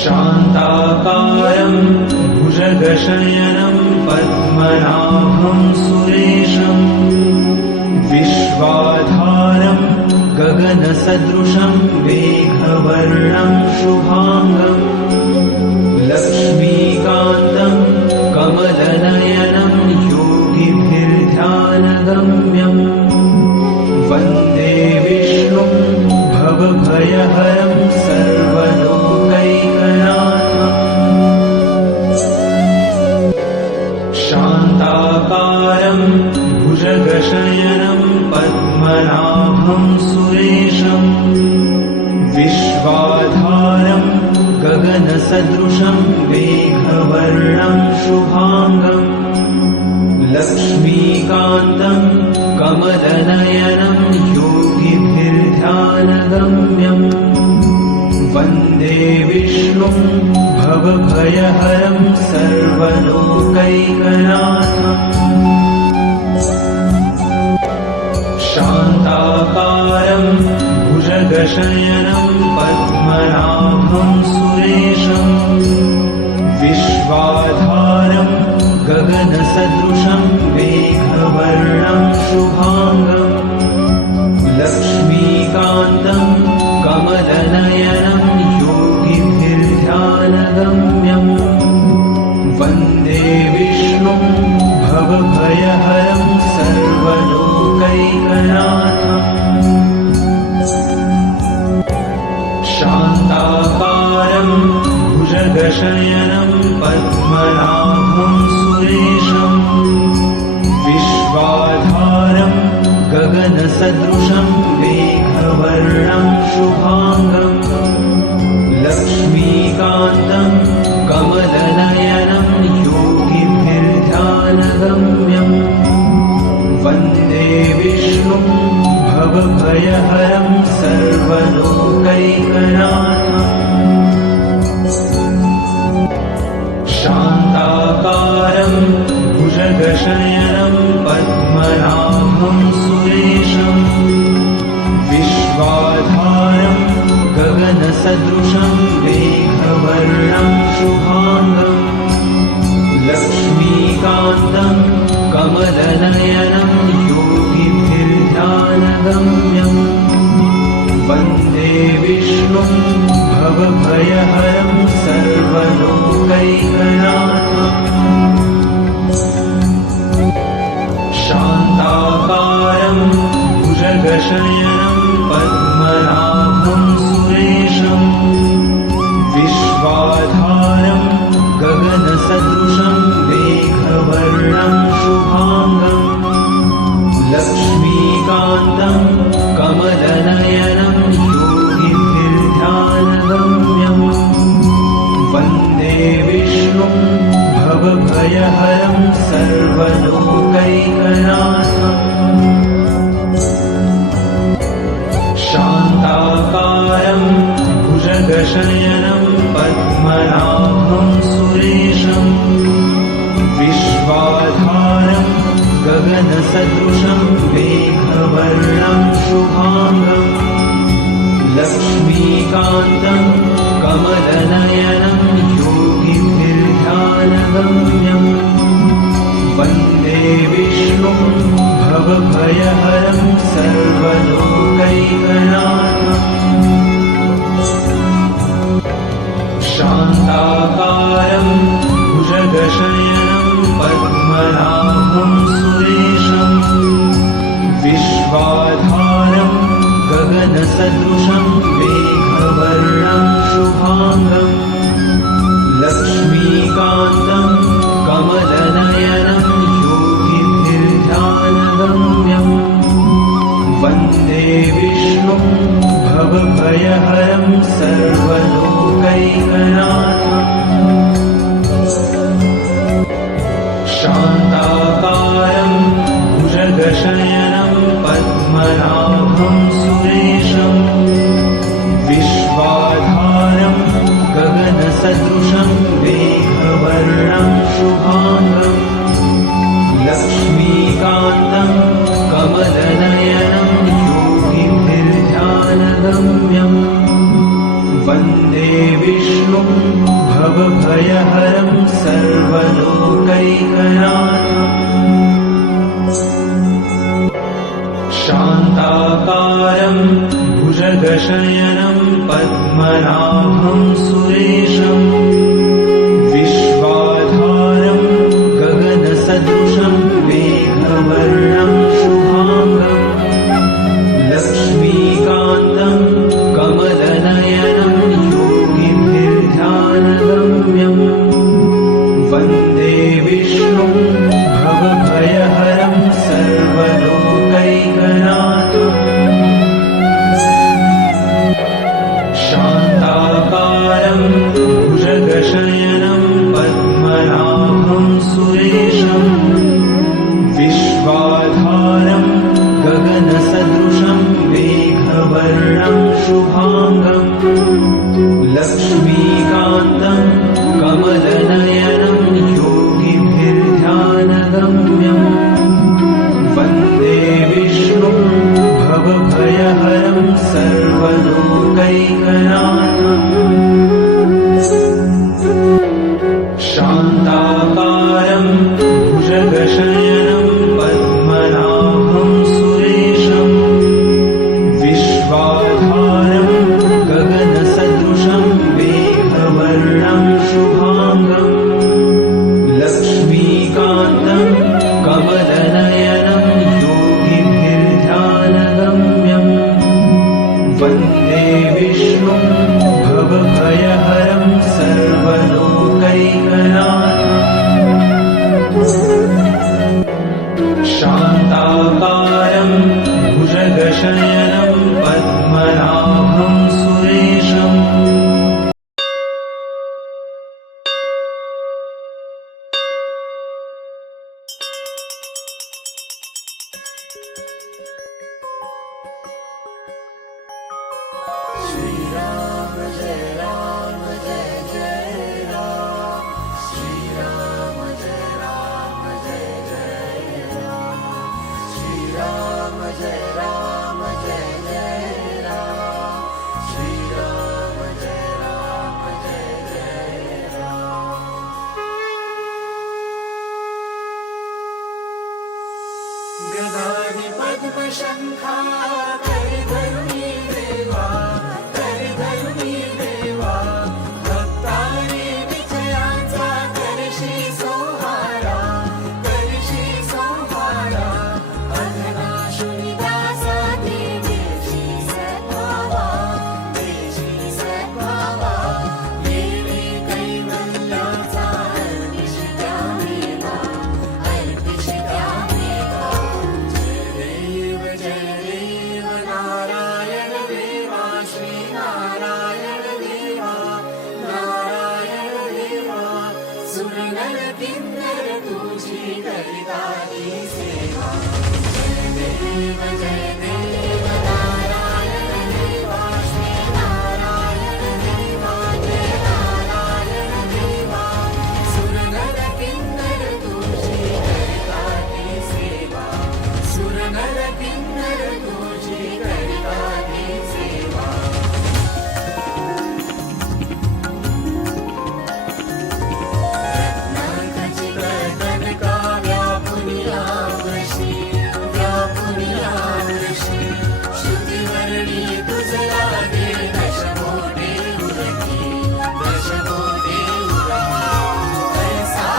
शान्ताकारं भुजगशयनं पद्मनाभं सुरेशं विश्वाधारं गगनसदृशं मेघवर्णं शुभांगं लक्ष्मीकान्तं कमलनयनं योगिभिर्ध्यानगम्यं वन्दे विष्णुं भवभयहरं सर्वलोकैकनाथम् शान्ताकारं भुजगशयनं पद्मनाभं सुरेशं विश्वाधारं गगनसदृशं मेघवर्णं शुभांगं लक्ष्मीकान्तं कमलनयनं योगिभिर्ध्यानगम्यं वन्दे विष्णुं भवभयहरं सर्वलोकैकनाथम् शान्ताकारं भुजगशयनं पद्मनाभं सुरेशं विश्वाधारं गगनसदृशं मेघवर्णं शुभांगं लक्ष्मीकान्तं कमलनयनं योगिभिर्ध्यानगम्यं वन्दे विष्णुं भवभयहरं सर्वलोकैकनाथम् शान्ताकारं भुजगशयनं पद्मनाभं सुरेशं विश्वाधारं गगनसदृशं मेघवर्णं शुभांगं लक्ष्मीकान्तं कमलनयनं योगिभिर्ध्यानगम्यं वन्दे विष्णुं भवभयहरं सर्वलोकैकनाथम् शान्ताकारं भुजगशयनं पद्मनाभं सुरेशं विश्वाधारं गगनसदृशं मेघवर्णं शुभांगं लक्ष्मीकान्तं कमलनयनं योगिभिर्ध्यानगम्यं वन्दे विष्णुं भवभयहरं सर्वलोकैकनाथम् शान्ताकारं भुजगशयनं पद्मनाभं सुरेशं विश्वाधारं गगनसदृशं मेघवर्णं शुभांगं लक्ष्मीकान्तं कमलनयनं योगिभिर्ध्यानगम्यं वन्दे विष्णुं भवभयहरं सर्वलोकैकनाथम् शान्ताकारं भुजगशयनं पद्मनाभं सुरेशं विश्वाधारं गगनसदृशं मेघवर्णं शुभांगं लक्ष्मीकान्तं कमलनयनं योगिभिर्ध्यानगम्यं वन्दे विष्णुं भवभयहरं सर्वलोकैकनाथम् शान्ताकारं भुजगशयनं पद्मनाभं सुरेशं विश्वाधारं गगनसदृशं मेघवर्णं शुभांगं लक्ष्मीकान्तं कमलनयनं योगिभिर्ध्यानगम्यं वन्दे विष्णुं भवभयहरं सर्वलोकैकनाथम् शान्ताकारं भुजगशयनं पद्मनाभं सुरेशं विश्वाधारं गगनसदृशं मेघवर्णं शुभांगं लक्ष्मीकान्तं कमलनयनं योगिभिर्ध्यानगम्यं वन्दे विष्णुं भवभयहरं सर्वलोकैकनाथम् शान्ताकारं भुजगशयनं पद्मनाभं सुरेशम् विश्वाधारं गगनसदृशं मेघवर्णं शुभाङ्गम् लक्ष्मीकान्तं कमलनयनं योगिभिर्ध्यानगम्यम् वन्दे विष्णुं भवभयहरं सर्वलोकैकनाथम् शान्ताकारं भुजगशयनं पद्मनाभं सुरेशम् विश्वाधारं गगनसदृशं मेघवर्णं शुभाङ्गम् लक्ष्मीकान्तं कमलनयनं योगिभिर्ध्यानगम्यम् वन्दे विष्णुं भवभयहरं सर्वलोकैकनाथम् शान्ताकारं भुजगशयनं पद्मनाभं सुरेशम् विश्वाधारं गगनसदृशं मेघवर्णं शुभाङ्गम् लक्ष्मीकान्तं कमलनयनं योगिभिर्ध्यानगम्यम् वन्दे विष्णुं भवभयहरं सर्वलोकैकनाथम् शान्ताकारं भुजगशयनं पद्मनाभं सुरेशम् श्रीराम जय राम जय जय राम श्रीराम जय राम जय जय राम श्रीराम जय राम जय जय राम श्रीराम जय राम जय जय राम गदाधि पद्मशंखा करिधरुणी देवा करिधरुणी देवा भक्ताने विजयांचा करशी संहारा अघनाशुनी दासा देशी सद्भावा देवी कैवल्याचा अर्पिष्या मेघा जय देव नारायण देवा श्री नारायण देवा सुरनर किन्नर तुझी करितानी सेवा जय देव नारायण देवा श्री नारायण देवा जय नारायण देवा सुरनर किन्नर तुझी करितानी सेवा सुरनर किन्नर तुझी करितानी सेवा रत्नाखचित कनका व्यापुनियावशी श्रुतिवर्णी तुझला दे दशमोटे उरकी ऐसा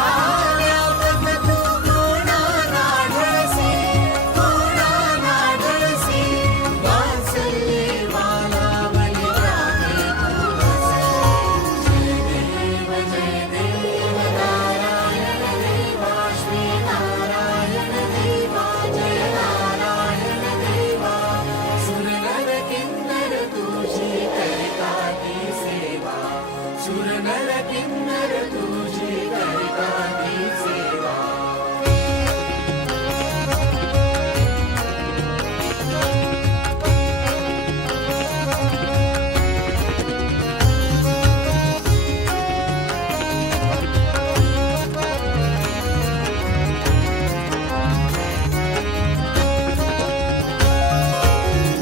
व्यापक तू कोणा नाढसी वात्सल्ये वाला बलिरामे तू जय देव नारायण देवा श्री नारायण देवा जय नारायण देवा सुरनर किन्नर तुझी करिताती सेवा सुरनर किन्नर तुझी करिताती सेवा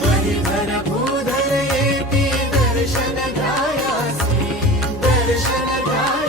महिधर भूधर येती दर्शन घ्यायासी दर्शन द्या